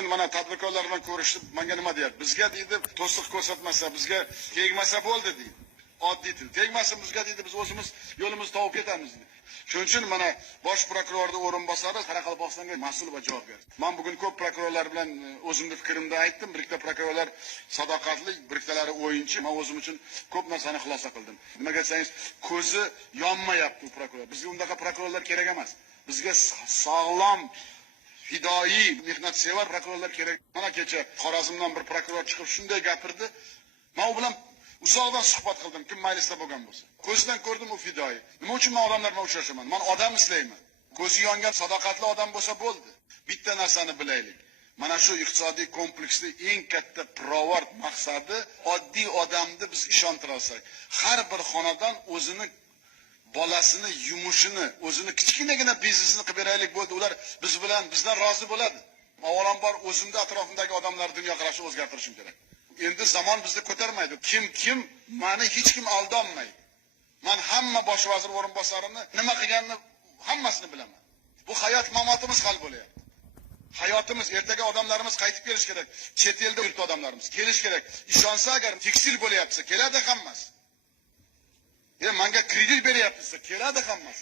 Bugun mana tadbirkorlar bilan ko'rishib, menga nima deyapti? Bizga deydi, to'siq ko'rsatmasa, bizga tegmasa bo'ldi deydi. Oddiy til. Tegmasa bizga deydi, biz o'zimiz yo'limizni topib ketamiz deydi. Shuning uchun mana bosh prokurorning o'rinbosari Qoraqalpog'istonga mas'ul va javobgar. Men bugun ko'p prokurorlar bilan o'zimning fikrimni aytdim. Bir ikkita prokurorlar sadoqatli, bir ikkitalari o'yinchi. Men o'zim uchun ko'p narsani xulosa qildim. Nimaga desangiz, ko'zi yonmayapti u prokuror. Bizga undaqa prokurorlar kerak emas. Bizga sog'lom fidoyi, mehnatsevar prokurorlar kerak. Mana kecha Xorazmdan bir prokuror chiqib shunday gapirdi. Men u bilan uzoqdan suhbat qildim, kim majlisda bo'lgan bo'lsa. Ko'zdan ko'rdim u fidoyi. Nima uchun men odamlar bilan uchrashaman? Men odam izlayman. Ko'zi yongan sadoqatli odam bo'lsa bo'ldi. Bitta narsani bilaylik. Mana shu iqtisodiy kompleksning eng katta pirovard maqsadi oddiy odamni biz ishontira olsak. Har bir xonadon o'zini bolasini yumushini, o'zini kichkinagina biznesini qilib beraylik bo'ldi. Ular biz bilan bizdan rozi bo'ladi. Avvalambor o'zimda atrofimdagi odamlar dunyoqarashini o'zgartirishim kerak. Endi zamon bizni ko'tarmaydi. Kim meni hech kim aldonmaydi. Men hamma bosh vazir o'rinbosarini nima qilganini hammasini bilaman. Bu hayot mamotimiz hal bo'lyapti. Hayotimiz, ertaga odamlarimiz qaytib kelish kerak. Chet elda yurtdi odamlarimiz kelish kerak. Ishonsa agar tekstil bo'lyapsa, keladi hammasi. Menga kredit beryapsiz, keladi hammasi.